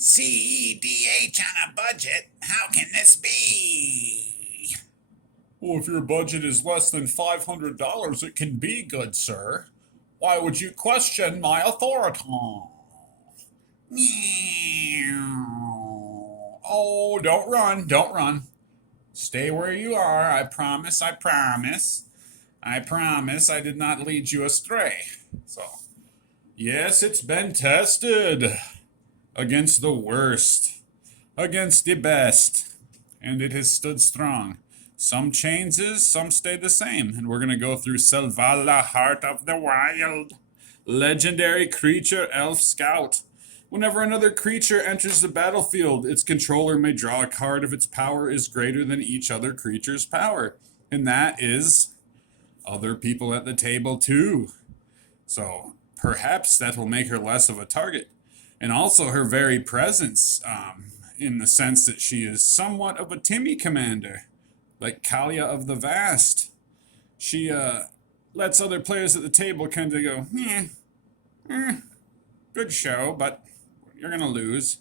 CEDH on a budget? How can this be? Well, if your budget is less than $500, it can be, good sir. Why would you question my authority? Meow. Oh, don't run, don't run. Stay where you are. I promise, I promise. I promise I did not lead you astray. So, yes, it's been tested against the worst, against the best, and it has stood strong. Some changes, some stay the same, and we're going to go through Selvala, Heart of the Wild. Legendary creature, Elf Scout. Whenever another creature enters the battlefield, its controller may draw a card if its power is greater than each other creature's power. And that is other people at the table too. So perhaps that will make her less of a target. And also her very presence, in the sense that she is somewhat of a Timmy commander, like Kalia of the Vast. She lets other players at the table kind of go, good show, but you're going to lose.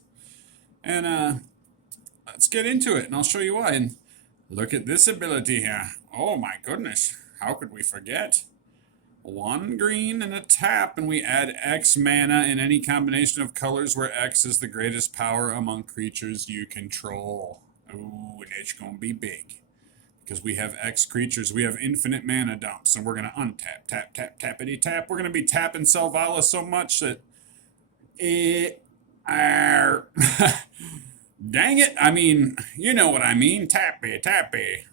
And let's get into it, and I'll show you why. And look at this ability here. Oh my goodness, how could we forget? 1 green and a tap, and we add X mana in any combination of colors where X is the greatest power among creatures you control. Ooh, and it's going to be big. Because we have X creatures, we have infinite mana dumps, and we're going to untap, tap, tap, tappity tap. We're going to be tapping Selvala so much that dang it, I mean, you know what I mean, tappy, tappy.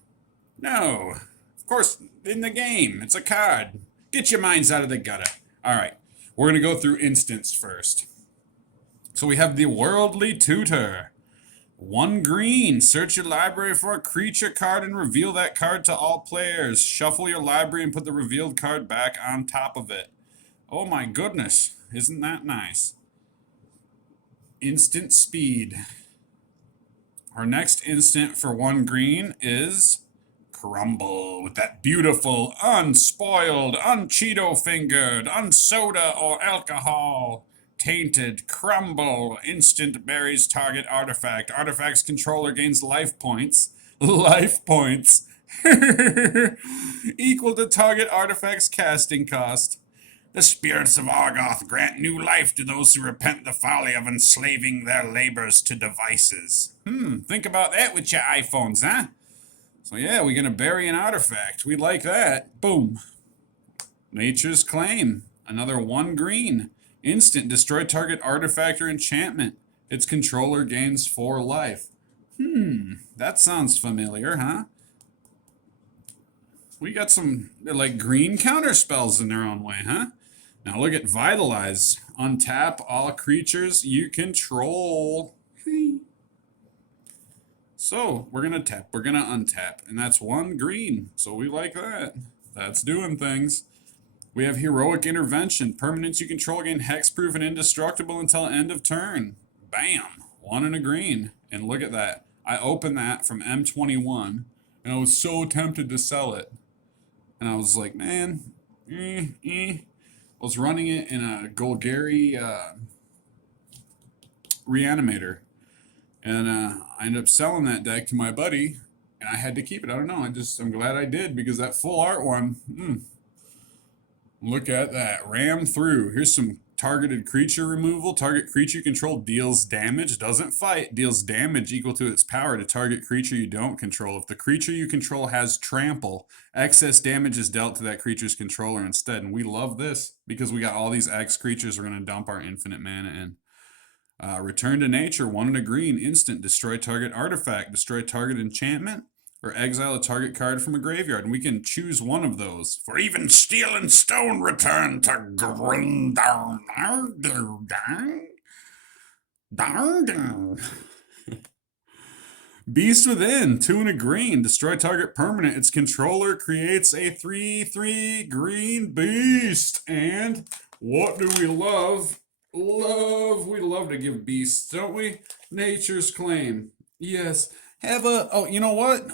No, of course, in the game, it's a card. Get your minds out of the gutter. All right, we're going to go through instants first. So we have the Worldly Tutor. 1 green. Search your library for a creature card and reveal that card to all players. Shuffle your library and put the revealed card back on top of it. Oh my goodness. Isn't that nice? Instant speed. Our next instant for 1 green is Crumble, with that beautiful, unspoiled, uncheeto-fingered, unsoda or alcohol tainted crumble. Instant berries target artifact. Artifact's controller gains life points. Life points. Equal to target artifact's casting cost. The spirits of Argoth grant new life to those who repent the folly of enslaving their labors to devices. Think about that with your iPhones, huh? So yeah, we're going to bury an artifact. We like that. Boom. Nature's Claim. Another 1 green. Instant. Destroy target artifact or enchantment. Its controller gains 4 life. That sounds familiar, huh? We got some, like, green counter spells in their own way, huh? Now look at Vitalize. Untap all creatures you control. So, we're going to tap, we're going to untap, and that's 1 green, so we like that. That's doing things. We have Heroic Intervention. Permanents you control gain hexproof and indestructible until end of turn. Bam! 1 and a green. And look at that. I opened that from M21, and I was so tempted to sell it. And I was like, man, I was running it in a Golgari Reanimator. And I ended up selling that deck to my buddy, and I had to keep it. I don't know. I'm glad I did, because that full art one, look at that. Ram through. Here's some targeted creature removal. Target creature you control deals damage, doesn't fight, deals damage equal to its power to target creature you don't control. If the creature you control has trample, excess damage is dealt to that creature's controller instead. And we love this because we got all these X creatures we're going to dump our infinite mana in. Return to Nature, 1 and a green, instant. Destroy target artifact, destroy target enchantment, or exile a target card from a graveyard. And we can choose one of those. For even steel and stone return to green. Beast Within, 2 and a green. Destroy target permanent. Its controller creates a 3/3 green beast. And what do we love? We love to give beasts, don't we? Nature's Claim. Yes. Oh, you know what?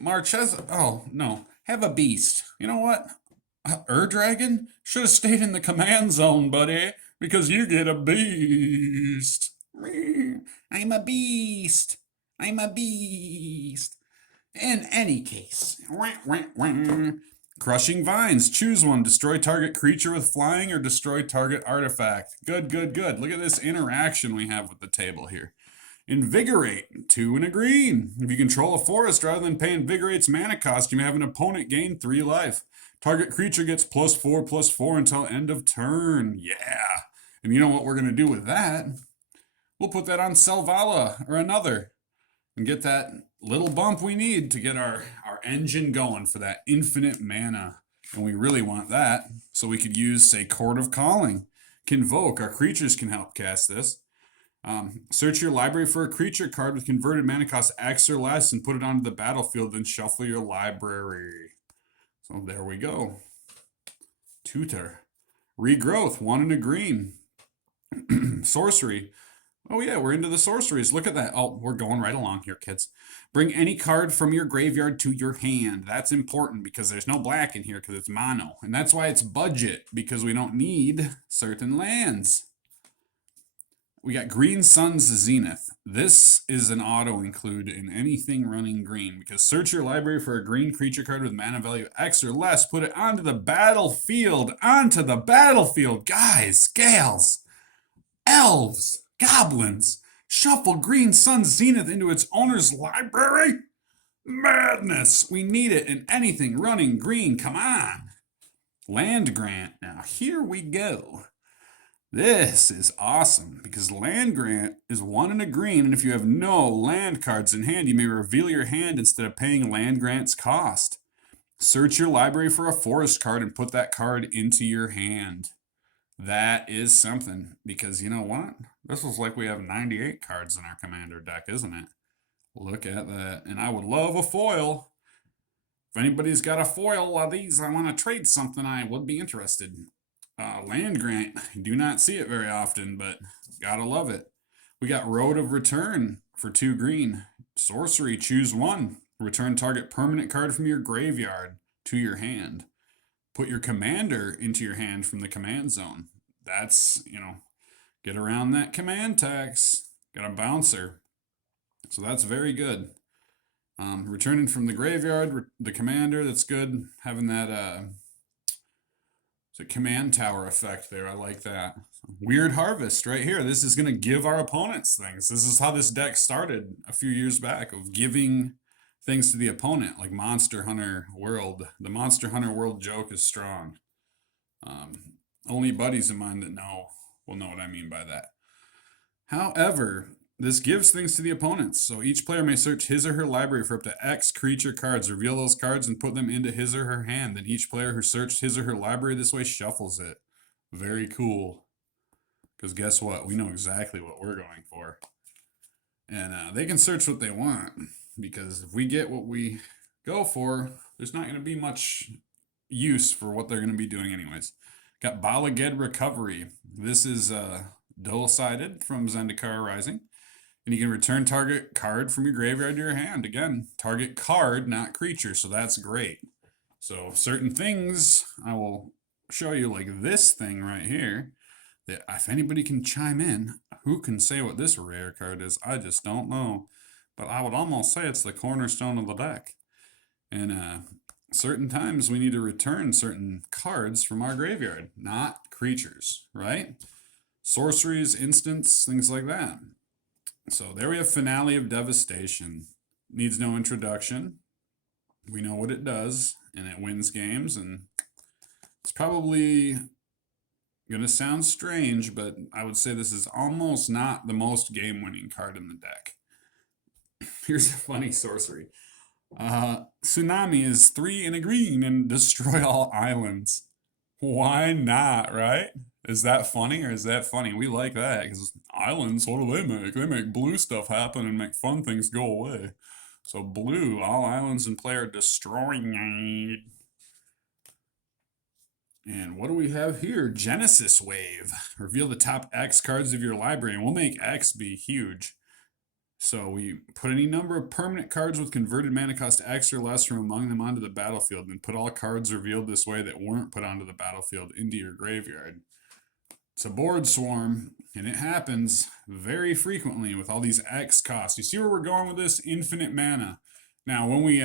Marchesa, oh, no. Have a beast. You know what? Dragon? Should have stayed in the command zone, buddy, because you get a beast. I'm a beast. I'm a beast. In any case, crushing vines. Choose one. Destroy target creature with flying or destroy target artifact. Good, good, good. Look at this interaction we have with the table here. Invigorate. 2 and a green. If you control a forest rather than pay Invigorate's mana cost, you may have an opponent gain 3 life. Target creature gets +4/+4 until end of turn. Yeah. And you know what we're going to do with that? We'll put that on Selvala or another and get that little bump we need to get our engine going for that infinite mana. And we really want that. So we could use, say, Court of Calling. Convoke. Our creatures can help cast this. Search your library for a creature card with converted mana cost X or less and put it onto the battlefield, then shuffle your library. So there we go. Tutor. Regrowth. 1 and a green. Sorcery. Oh yeah, we're into the sorceries. Look at that. Oh, we're going right along here, kids. Bring any card from your graveyard to your hand. That's important because there's no black in here because it's mono. And that's why it's budget, because we don't need certain lands. We got Green Sun's Zenith. This is an auto include in anything running green, because search your library for a green creature card with mana value X or less. Put it onto the battlefield. Onto the battlefield. Guys, gals, elves, goblins. Shuffle Green Sun's Zenith into its owner's library? Madness! We need it in anything running green. Come on. Land Grant. Now, here we go. This is awesome because Land Grant is 1 and a green, and if you have no land cards in hand, you may reveal your hand instead of paying Land Grant's cost. Search your library for a forest card and put that card into your hand. That is something, because you know what? This looks like we have 98 cards in our commander deck, isn't it? Look at that. And I would love a foil. If anybody's got a foil of these, I want to trade something, I would be interested. Land Grant, do not see it very often, but gotta love it. We got Road of Return for 2 green. Sorcery, choose 1. Return target permanent card from your graveyard to your hand. Put your commander into your hand from the command zone. That's, get around that command tax. Got a bouncer. So that's very good. Returning from the graveyard, the commander, that's good. Having that, it's a command tower effect there. I like that. Weird Harvest right here. This is going to give our opponents things. This is how this deck started a few years back, of giving things to the opponent, like Monster Hunter World. The Monster Hunter World joke is strong. Only buddies of mine that know will know what I mean by that. However, this gives things to the opponents. So each player may search his or her library for up to X creature cards, reveal those cards, and put them into his or her hand. Then each player who searched his or her library this way shuffles it. Very cool. Because guess what? We know exactly what we're going for. And they can search what they want. Because if we get what we go for, there's not going to be much use for what they're going to be doing anyways. Got Balaged Recovery. This is dual-sided from Zendikar Rising. And you can return target card from your graveyard to your hand. Again, target card, not creature, so that's great. So certain things I will show you, like this thing right here, that if anybody can chime in, who can say what this rare card is? I just don't know. But I would almost say it's the cornerstone of the deck. And certain times we need to return certain cards from our graveyard, not creatures, right? Sorceries, instants, things like that. So there we have Finale of Devastation. Needs no introduction. We know what it does, and it wins games, and it's probably going to sound strange, but I would say this is almost not the most game-winning card in the deck. Here's a funny sorcery. Tsunami is 3 and a green and destroy all islands. Why not, right? Is that funny or is that funny? We like that because islands, what do they make? They make blue stuff happen and make fun things go away. So blue, all islands in play are destroying. And what do we have here? Genesis Wave. Reveal the top X cards of your library, and we'll make X be huge. So we put any number of permanent cards with converted mana cost X or less from among them onto the battlefield, and put all cards revealed this way that weren't put onto the battlefield into your graveyard. It's a board swarm, and it happens very frequently with all these X costs. You see where we're going with this? Infinite mana. Now, when we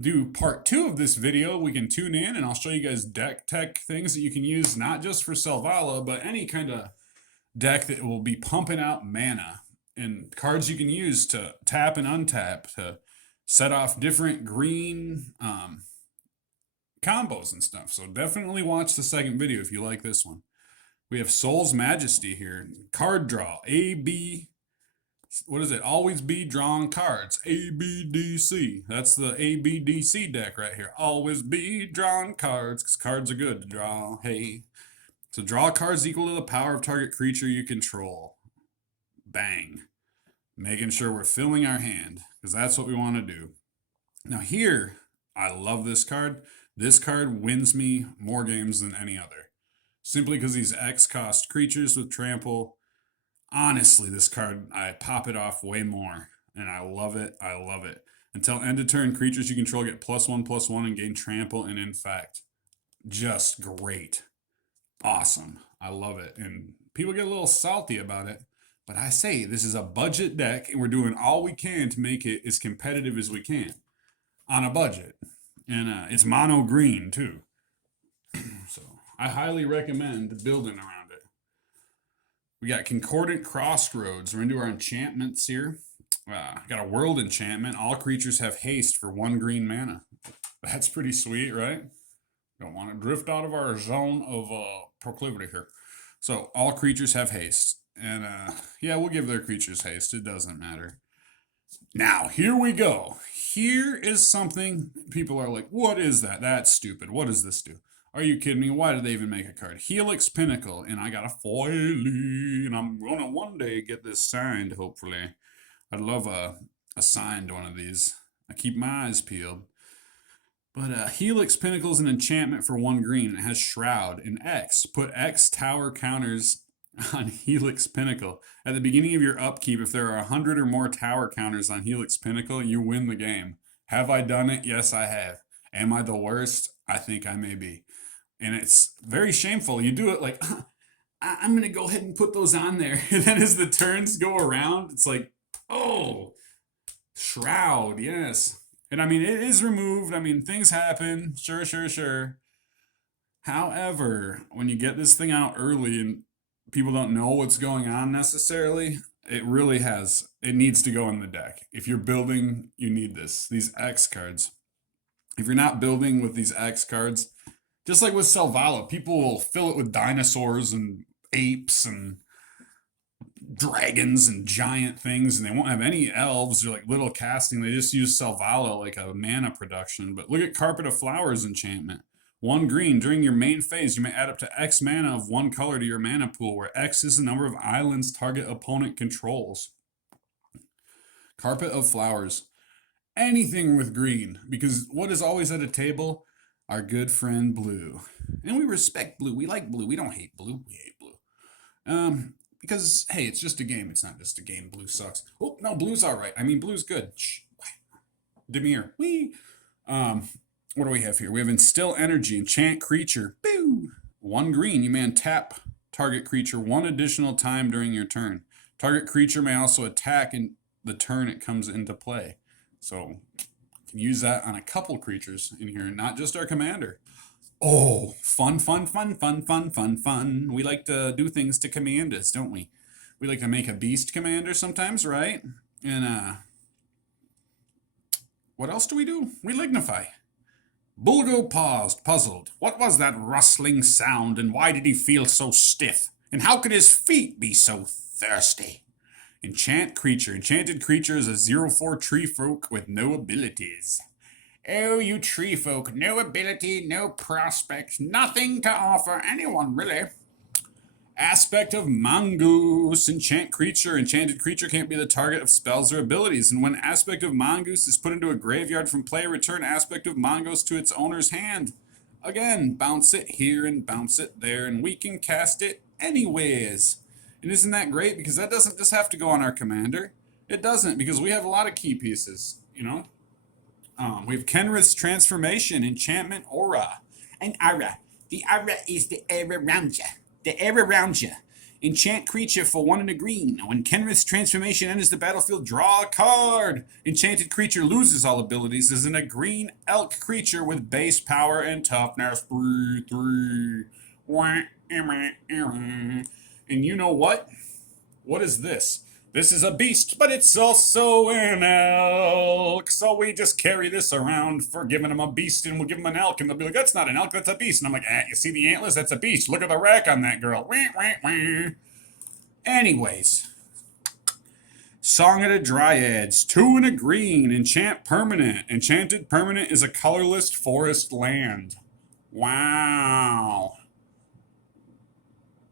do part 2 of this video, we can tune in and I'll show you guys deck tech things that you can use, not just for Selvala, but any kind of deck that will be pumping out mana, and cards you can use to tap and untap to set off different green combos and stuff. So definitely watch the second video if you like this one. We have Soul's Majesty here. Card draw. A, B. What is it? Always be drawing cards. A, B, D, C. That's the A, B, D, C deck right here. Always be drawing cards, because cards are good to draw. Hey. So draw cards equal to the power of target creature you control. Bang. Making sure we're filling our hand, because that's what we want to do. Now here, I love this card. This card wins me more games than any other. Simply because these X cost creatures with trample. Honestly, this card, I pop it off way more. And I love it. I love it. Until end of turn, creatures you control get +1/+1 and gain trample and infect. Just great. Awesome. I love it. And people get a little salty about it. But I say, this is a budget deck, and we're doing all we can to make it as competitive as we can. On a budget. And it's mono green, too. So I highly recommend building around it. We got Concordant Crossroads. We're into our enchantments here. Got a World Enchantment. All creatures have haste for 1 green mana. That's pretty sweet, right? Don't want to drift out of our zone of proclivity here. So all creatures have haste. And yeah, we'll give their creatures haste. It doesn't matter. Now, here we go. Here is something people are like, what is that? That's stupid. What does this do? Are you kidding me? Why did they even make a card? Helix Pinnacle, and I got a foily, and I'm going to one day get this signed, hopefully. I'd love a signed one of these. I keep my eyes peeled. But Helix Pinnacle is an enchantment for 1 green. It has Shroud and X. Put X tower counters on Helix Pinnacle. At the beginning of your upkeep, if there are 100 or more tower counters on Helix Pinnacle, you win the game. Have I done it? Yes, I have. Am I the worst? I think I may be. And it's very shameful. You do it like, I'm going to go ahead and put those on there. And then as the turns go around, it's like, oh, Shroud, yes. And I mean, it is removed. I mean, things happen. Sure. However, when you get this thing out early and people don't know what's going on necessarily, it really has. It needs to go in the deck. If you're building, you need this. These X cards. If you're not building with these X cards, just like with Selvala, people will fill it with dinosaurs and apes and dragons and giant things, and they won't have any elves or like little casting. They just use Selvala like a mana production. But look at Carpet of Flowers enchantment. 1 green. During your main phase, you may add up to X mana of 1 color to your mana pool, where X is the number of islands target opponent controls. Carpet of Flowers. Anything with green, because what is always at a table? Our good friend blue. And we respect blue. We like blue. We don't hate blue. We hate blue. Because, hey, it's just a game. It's not just a game. Blue sucks. Oh, no, blue's all right. I mean, blue's good. Shh. Demir. Wee. What do we have here? We have Instill Energy. Enchant creature. Boo! 1 green. You may untap target creature 1 additional time during your turn. Target creature may also attack in the turn it comes into play. So, you can use that on a couple creatures in here, not just our commander. Oh, fun. We like to do things to commanders, don't we? We like to make a beast commander sometimes, right? And, what else do? We lignify. Bulgo paused, puzzled. What was that rustling sound, and why did he feel so stiff? And how could his feet be so thirsty? Enchant creature. Enchanted creature is a 0/4 tree folk with no abilities. Oh, you tree folk. No ability, no prospect, nothing to offer anyone, really. Aspect of Mongoose. Enchant creature. Enchanted creature can't be the target of spells or abilities. And when Aspect of Mongoose is put into a graveyard from play, return Aspect of Mongoose to its owner's hand. Again, bounce it here and bounce it there, and we can cast it anyways. And isn't that great? Because that doesn't just have to go on our commander. It doesn't, because we have a lot of key pieces, you know? We have Kenrith's Transformation, Enchantment Aura. An aura. The aura is the air around you. the air around you. Enchant creature for 1 and a green. When Kenrith's transformation enters the battlefield, draw a card. Enchanted creature loses all abilities. Is in a green elk creature with base power and toughness 3/3. And you know what? What is this? This is a beast, but it's also an elk. So we just carry this around for giving him a beast, and we'll give him an elk, and they'll be like, that's not an elk, that's a beast. And I'm like, you see the antlers? That's a beast. Look at the rack on that girl. Anyways, Song of the Dryads, 2 and a green, enchant permanent. Enchanted permanent is a colorless forest land. Wow.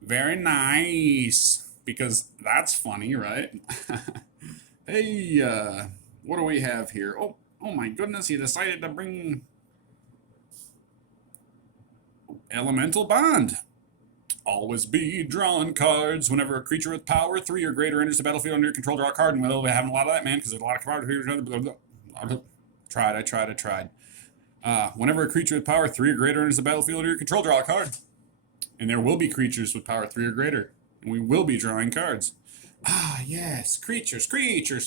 Very nice. Because that's funny, right? Hey, what do we have here? Oh my goodness, he decided to bring Elemental Bond. Always be drawing cards. Whenever a creature with power 3 or greater enters the battlefield under your control, draw a card. And we'll be having a lot of that, man, because there's a lot of cards. I tried. Whenever a creature with power 3 or greater enters the battlefield under your control, draw a card. And there will be creatures with power 3 or greater. And we will be drawing cards. Ah, yes, creatures,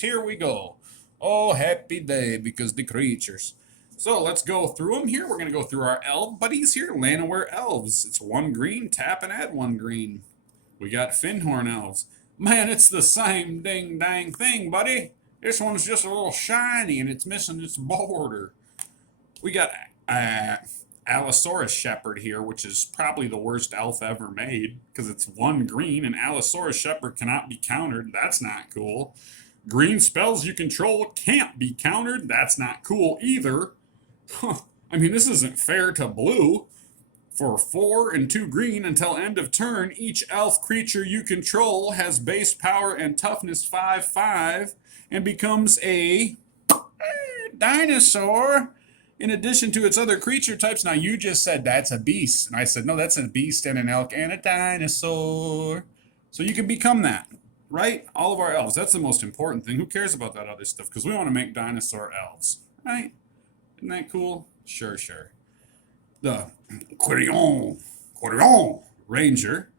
here we go. Oh, happy day, because the creatures. So let's go through them here. We're going to go through our elf buddies here. Llanowar elves. It's 1 green, tap and add 1 green. We got Fyndhorn elves. Man, it's the same dang thing, buddy. This one's just a little shiny, and it's missing its border. We got Allosaurus Shepherd here, which is probably the worst elf ever made, because it's 1 green, and Allosaurus Shepherd cannot be countered. That's not cool. Green spells you control can't be countered. That's not cool either. I mean, this isn't fair to blue. For 4 and 2 green until end of turn, each elf creature you control has base power and toughness 5/5 and becomes a dinosaur. In addition to its other creature types. Now, you just said that's a beast. And I said, no, that's a beast and an elk and a dinosaur. So you can become that, right? All of our elves. That's the most important thing. Who cares about that other stuff? Because we want to make dinosaur elves, right? Isn't that cool? Sure. The Quirion Ranger.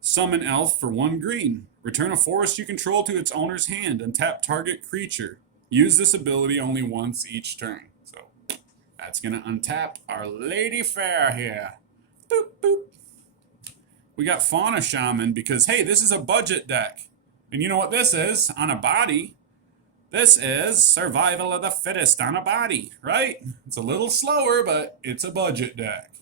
Summon elf for 1 green. Return a forest you control to its owner's hand and tap target creature. Use this ability only once each turn. That's going to untap our Lady Fair here. Boop, boop. We got Fauna Shaman because, hey, this is a budget deck. And you know what this is on a body? This is Survival of the Fittest on a body, right? It's a little slower, but it's a budget deck.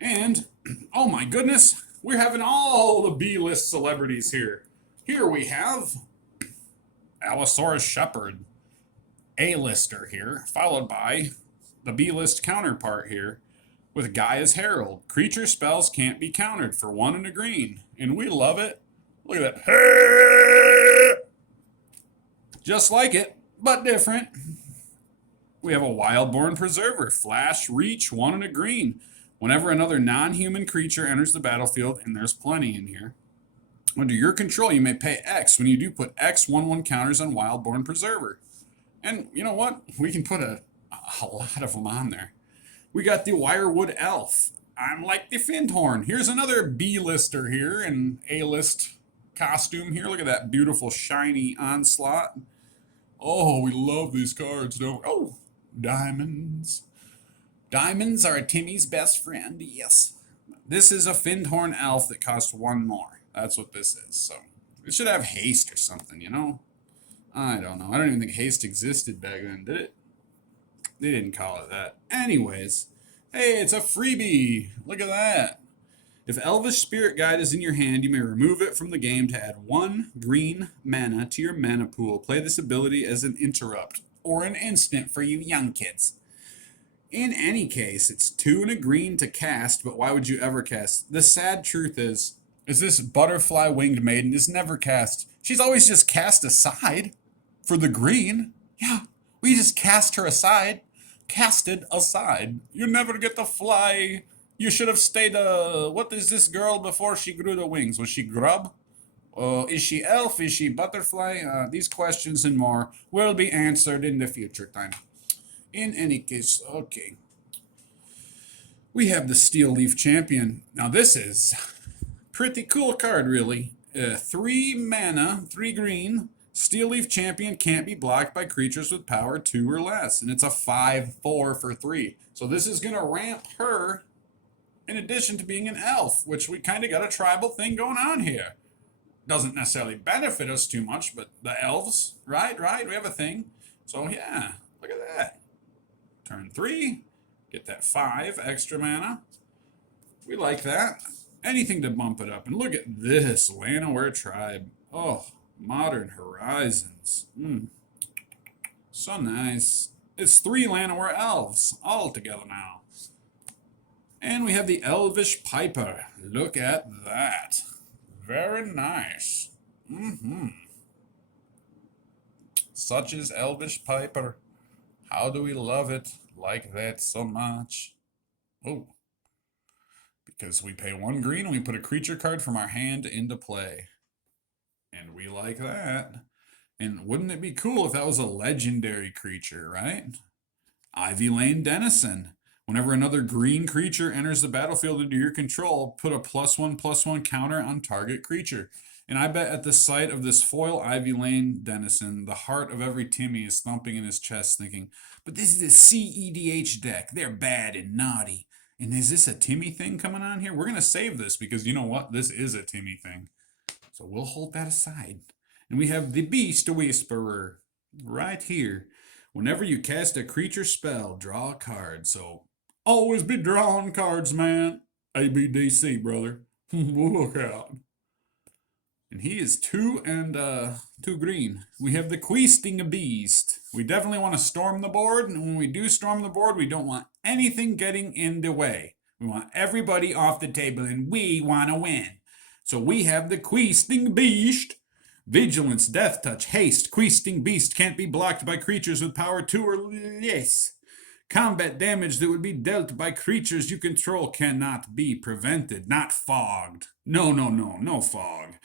And, oh my goodness, we're having all the B-list celebrities here. Here we have Allosaurus Shepherd, A-lister here, followed by the B-list counterpart here with Gaia's Herald. Creature spells can't be countered for 1 and a green. And we love it. Look at that. Just like it, but different. We have a Wildborn Preserver. Flash, reach, 1 and a green. Whenever another non-human creature enters the battlefield, and there's plenty in here, under your control, you may pay X. When you do, put X 1/1 counters on Wildborn Preserver. And you know what? We can put a lot of them on there. We got the Wirewood Elf. I'm like the Fyndhorn. Here's another B-lister here in A-list costume here. Look at that beautiful shiny onslaught. Oh, we love these cards, don't we? Oh, diamonds. Diamonds are Timmy's best friend, yes. This is a Fyndhorn elf that costs 1 more. That's what this is. So it should have haste or something, you know? I don't know. I don't even think haste existed back then, did it? They didn't call it that. Anyways, hey, it's a freebie. Look at that. If Elvish Spirit Guide is in your hand, you may remove it from the game to add 1 green mana to your mana pool. Play this ability as an interrupt or an instant for you young kids. In any case, it's 2 and a green to cast, but why would you ever cast? The sad truth is this butterfly winged maiden is never cast. She's always just cast aside for the green. Yeah, we just cast her aside. Casted aside. You're never get to fly. You should have stayed, what is this girl before she grew the wings? Was she grub? Is she elf? Is she butterfly? These questions and more will be answered in the future time. In any case, okay. We have the Steel Leaf Champion. Now this is pretty cool card, really. 3 mana, 3 green. Steel Leaf Champion can't be blocked by creatures with power 2 or less. And it's a 5/4 for 3. So this is going to ramp her in addition to being an elf, which we kind of got a tribal thing going on here. Doesn't necessarily benefit us too much, but the elves, right? We have a thing. So yeah, look at that. Turn 3, get that 5 extra mana. We like that. Anything to bump it up. And look at this, Llanowar tribe. Oh, Modern Horizons. So nice. It's 3 Llanowar elves all together now. And we have the Elvish Piper. Look at that. Very nice. Such is Elvish Piper. How do we love it like that so much? Oh. Because we pay 1 green and we put a creature card from our hand into play. And we like that. And wouldn't it be cool if that was a legendary creature, right? Ivy Lane Denizen. Whenever another green creature enters the battlefield under your control, put a +1/+1 counter on target creature. And I bet at the sight of this foil Ivy Lane Denizen, the heart of every Timmy is thumping in his chest thinking, but this is a CEDH deck. They're bad and naughty. And is this a Timmy thing coming on here? We're going to save this because you know what? This is a Timmy thing. So we'll hold that aside. And we have the Beast Whisperer right here. Whenever you cast a creature spell, draw a card. So always be drawing cards, man. ABDC, brother. Look out. And he is 2 and 2 green. We have the Questing Beast. We definitely want to storm the board. And when we do storm the board, we don't want anything getting in the way. We want everybody off the table and we want to win. So we have the Questing Beast. Vigilance, Death Touch, Haste. Questing Beast can't be blocked by creatures with power 2 or less. Combat damage that would be dealt by creatures you control cannot be prevented. Not fogged. No fog.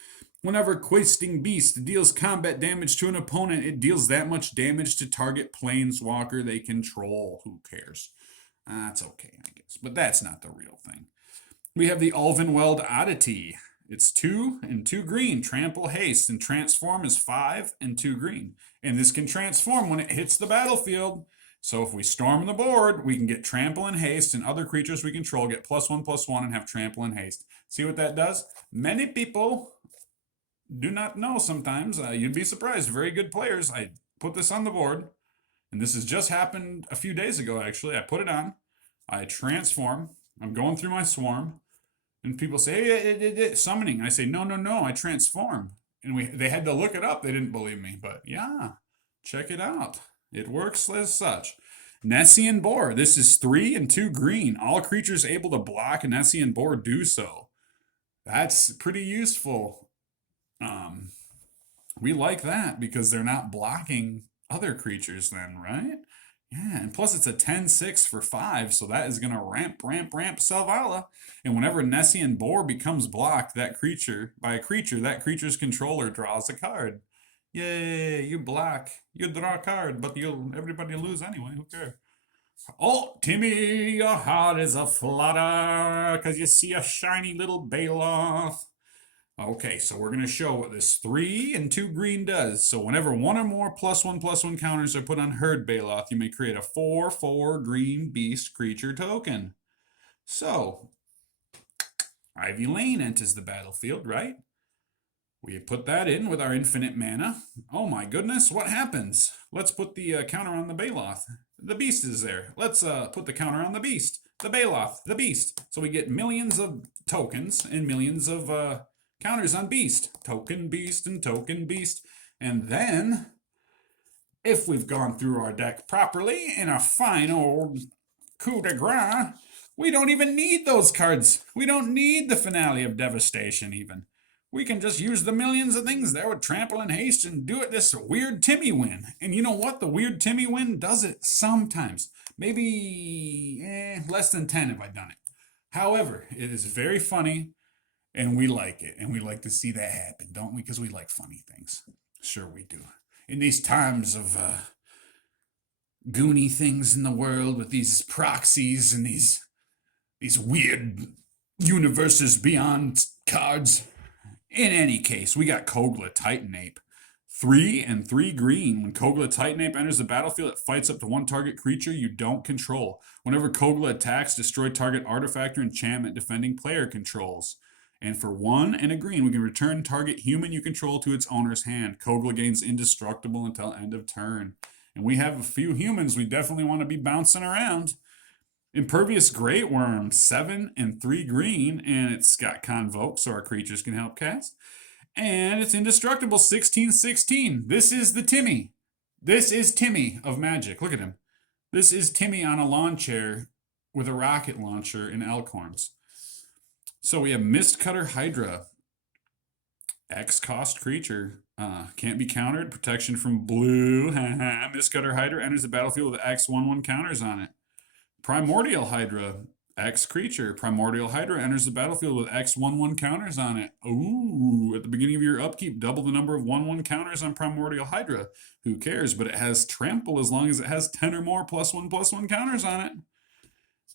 Whenever Questing Beast deals combat damage to an opponent, it deals that much damage to target planeswalker they control. Who cares? That's okay, I guess. But that's not the real thing. We have the Ulvenweld Oddity. It's 2 and 2 green. Trample, Haste, and Transform is 5 and 2 green. And this can transform when it hits the battlefield. So if we storm the board, we can get Trample and Haste, and other creatures we control get +1/+1 and have Trample and Haste. See what that does? Many people do not know sometimes. You'd be surprised. Very good players. I put this on the board, and this has just happened a few days ago, actually. I put it on. I transform. I'm going through my swarm, and people say, hey, summoning. I say, no, I transform. And they had to look it up. They didn't believe me, but yeah, check it out. It works as such. Nessian Boar. This is 3 and 2 green. All creatures able to block a Nessian Boar do so. That's pretty useful. We like that because they're not blocking other creatures then, right? Yeah, and plus it's a 10/6 for 5, so that is going to ramp Selvala. And whenever Nessian Boar becomes blocked by a creature, that creature's controller draws a card. Yay, you block. You draw a card, but everybody lose anyway. Who cares? Oh, Timmy, your heart is a flutter because you see a shiny little Baloth. Okay, so we're going to show what this 3 and 2 green does. So whenever 1 or more +1/+1 counters are put on Herd Baloth, you may create a 4/4 green beast creature token. So, Ivy Lane enters the battlefield, right? We put that in with our infinite mana. Oh my goodness, what happens? Let's put the counter on the Baloth. The beast is there. Let's put the counter on the beast. The Baloth, the beast. So we get millions of tokens and millions of counters on beast. Token beast and token beast. And then, if we've gone through our deck properly in a fine old coup de grace, we don't even need those cards. We don't need the Finale of Devastation even. We can just use the millions of things there with Trample and Haste and do it this weird Timmy win. And you know what? The weird Timmy win does it sometimes. Maybe less than 10 have I done it. However, it is very funny. And we like it, and we like to see that happen, don't we? Because we like funny things. Sure we do. In these times of goony things in the world with these proxies and these weird universes beyond cards. In any case, we got Kogla Titanape. 3 and 3 green. When Kogla Titanape enters the battlefield, it fights up to one target creature you don't control. Whenever Kogla attacks, destroy target artifact or enchantment defending player controls. And for 1 and a green, we can return target human you control to its owner's hand. Kogla gains indestructible until end of turn. And we have a few humans we definitely want to be bouncing around. Impervious Great Worm, 7 and 3 green, and it's got Convoke, so our creatures can help cast. And it's indestructible, 16/16. This is the Timmy. This is Timmy of Magic. Look at him. This is Timmy on a lawn chair with a rocket launcher and elk horns. So we have Mistcutter Hydra. X cost creature. Can't be countered. Protection from blue. Mistcutter Hydra enters the battlefield with X/1/1 counters on it. Primordial Hydra, X creature. Primordial Hydra enters the battlefield with X/1/1 counters on it. Ooh, at the beginning of your upkeep, double the number of 1/1 counters on Primordial Hydra. Who cares? But it has trample as long as it has 10 or more +1/+1 counters on it.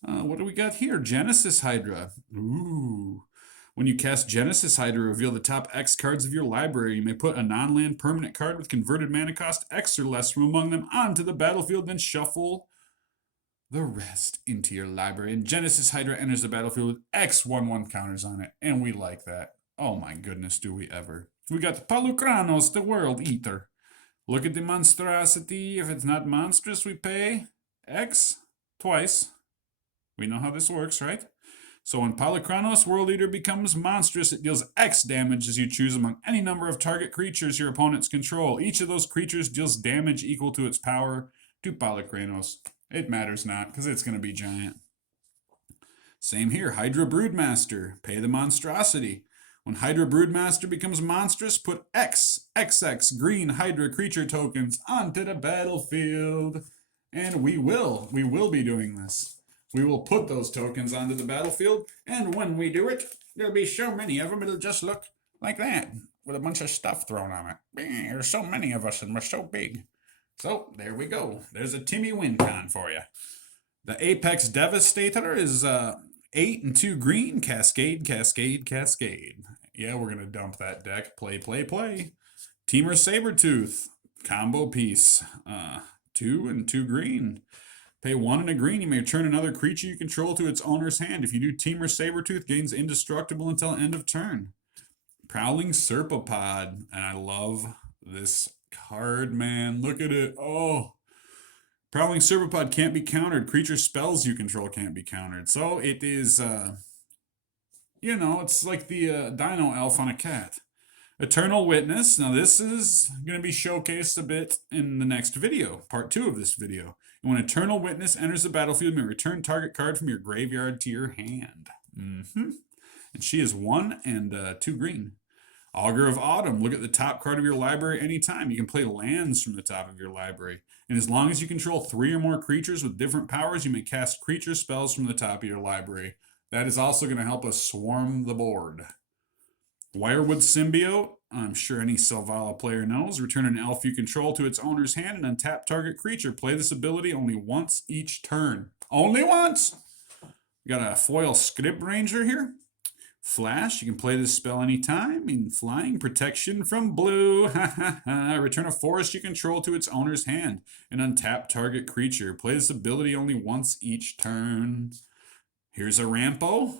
What do we got here? Genesis Hydra. Ooh. When you cast Genesis Hydra, reveal the top X cards of your library. You may put a non-land permanent card with converted mana cost X or less from among them onto the battlefield, then shuffle the rest into your library. And Genesis Hydra enters the battlefield with X/1/1 counters on it. And we like that. Oh my goodness, do we ever. We got Palukranos, the World Eater. Look at the monstrosity. If it's not monstrous, we pay X twice. We know how this works, right? So when Palukranos, World Eater, becomes monstrous, it deals X damage as you choose among any number of target creatures your opponents control. Each of those creatures deals damage equal to its power to Palukranos. It matters not, because it's going to be giant. Same here, Hydra Broodmaster. Pay the monstrosity. When Hydra Broodmaster becomes monstrous, put XX green Hydra creature tokens onto the battlefield. And we will be doing this. We will put those tokens onto the battlefield, and when we do it, there'll be so many of them, it'll just look like that, with a bunch of stuff thrown on it. There's so many of us, and we're so big. So, there we go. There's a Timmy WinCon for you. The Apex Devastator is 8 and 2 green. Cascade, Cascade, Cascade. Yeah, we're going to dump that deck. Play, play, play. Teamer Sabertooth. Combo piece. 2 and 2 green. Pay 1 and a green. You may return another creature you control to its owner's hand. If you do, Teamer Sabertooth gains indestructible until end of turn. Prowling Serpapod. And I love this card, man. Look at it. Oh. Prowling Serpapod can't be countered. Creature spells you control can't be countered. So it is, it's like the Dino Elf on a cat. Eternal Witness. Now this is going to be showcased a bit in the next video, part 2 of this video. And when Eternal Witness enters the battlefield, you may return target card from your graveyard to your hand. And she is 1 and 2 green. Augur of Autumn. Look at the top card of your library anytime. You can play lands from the top of your library. And as long as you control 3 or more creatures with different powers, you may cast creature spells from the top of your library. That is also going to help us swarm the board. Wirewood Symbiote. I'm sure any Selvala player knows. Return an elf you control to its owner's hand and untap target creature. Play this ability only once each turn. Only once! We got a foil Script Ranger here. Flash, you can play this spell anytime. In flying, protection from blue. Return a forest you control to its owner's hand and untap target creature. Play this ability only once each turn. Here's a Rampo.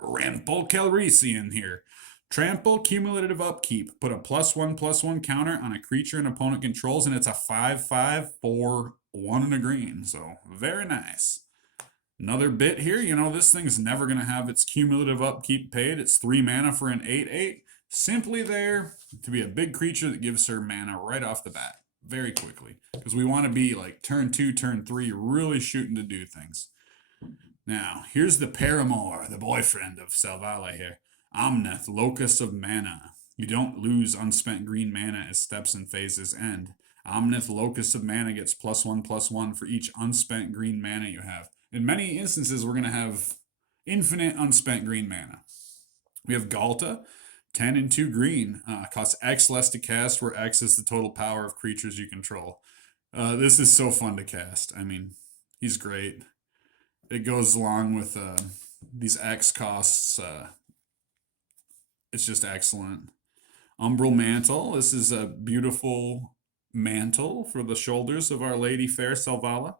Rampo Calrissian here. Trample, cumulative upkeep. Put a +1/+1 counter on a creature an opponent controls, and it's a 5/5 for 1 and a green. So, very nice. Another bit here, this thing's never going to have its cumulative upkeep paid. It's 3 mana for an 8/8. Simply there to be a big creature that gives her mana right off the bat, very quickly. Because we want to be like turn 2, turn 3, really shooting to do things. Now, here's the paramour, the boyfriend of Selvala here. Omnith, Locus of Mana. You don't lose unspent green mana as steps and phases end. Omnith, Locus of Mana gets +1/+1 for each unspent green mana you have. In many instances, we're going to have infinite unspent green mana. We have Galta, 10 and 2 green. Costs X less to cast, where X is the total power of creatures you control. This is so fun to cast. I mean, he's great. It goes along with These X costs, it's just excellent. Umbral Mantle. This is a beautiful mantle for the shoulders of Our Lady Fair Selvala.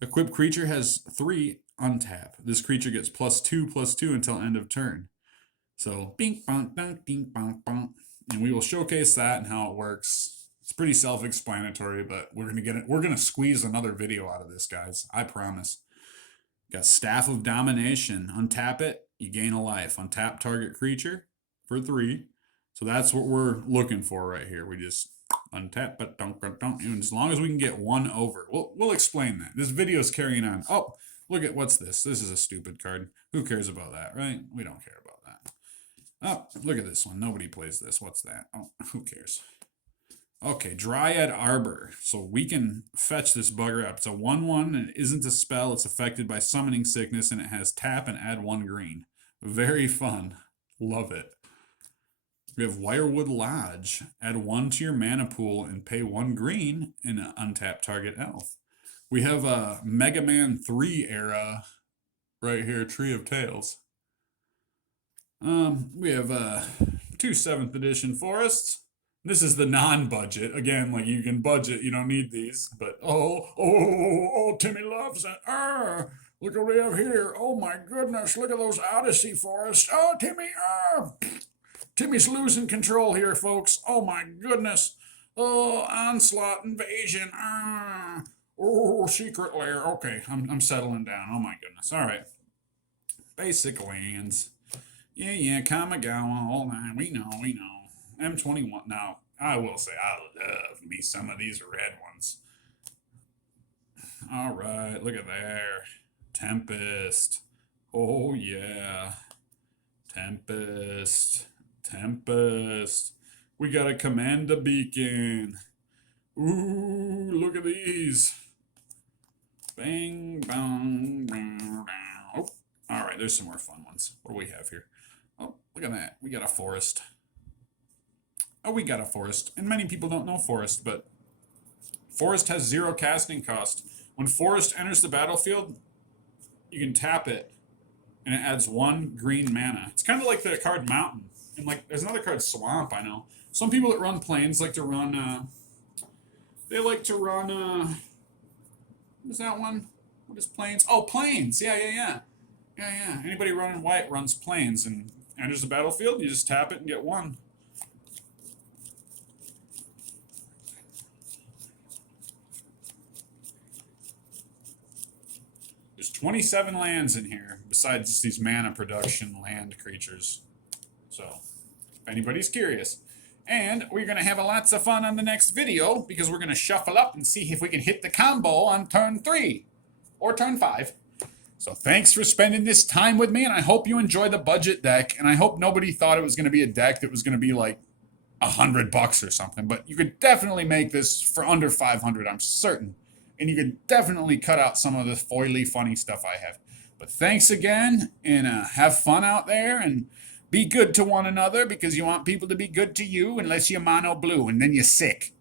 Equipped creature has 3 untap. This creature gets +2/+2 until end of turn. So, bing, bong, dong, ding, bong, bong. And we will showcase that and how it works. It's pretty self-explanatory, but we're gonna get it. We're gonna squeeze another video out of this, guys. I promise. Got Staff of Domination. Untap it, you gain a life. Untap target creature for 3. So that's what we're looking for right here. We just untap, but don't. And as long as we can get 1 over, we'll explain that. This video is carrying on. Oh, look at what's this? This is a stupid card. Who cares about that, right? We don't care about that. Oh, look at this one. Nobody plays this. What's that? Oh, who cares? Okay, Dryad Arbor. So we can fetch this bugger up. It's a 1/1 and it isn't a spell. It's affected by Summoning Sickness and it has tap and add 1 green. Very fun. Love it. We have Wirewood Lodge. Add 1 to your mana pool and pay 1 green in an untapped target elf. We have a Mega Man 3 era right here, Tree of Tales. We have 2 7th edition forests. This is the non-budget. Again, like you can budget, you don't need these. But Timmy loves it. Look what we have here. Oh my goodness, look at those Odyssey forests. Oh, Timmy, Timmy's losing control here, folks. Oh my goodness. Oh, onslaught, invasion. Oh, secret lair. Okay, I'm settling down. Oh my goodness. All right. Basic lands. Yeah, Kamigawa, all that. We know. M21. Now, I will say, I love me some of these red ones. All right, look at there. Tempest. Oh, yeah. Tempest. We got a Commander Beacon. Ooh, look at these. Bang, bang, bang, bang. Oh, all right, there's some more fun ones. What do we have here? Oh, look at that. We got a forest. And many people don't know forest, but forest has 0 casting cost. When forest enters the battlefield, you can tap it, and it adds 1 green mana. It's kind of like the card Mountain. And like, there's another card Swamp, I know. Some people that run Plains like to run, what is that one? What is Plains? Oh, Plains! Yeah. Anybody running white runs Plains and enters the battlefield, you just tap it and get 1. There's 27 lands in here, besides these mana production land creatures. So, if anybody's curious. And we're going to have lots of fun on the next video, because we're going to shuffle up and see if we can hit the combo on turn 3. Or turn 5. So thanks for spending this time with me, and I hope you enjoy the budget deck, and I hope nobody thought it was going to be a deck that was going to be like $100 or something, but you could definitely make this for under 500, I'm certain. And you could definitely cut out some of the foily, funny stuff I have. But thanks again, and have fun out there, and be good to one another, because you want people to be good to you, unless you're mono blue, and then you're sick.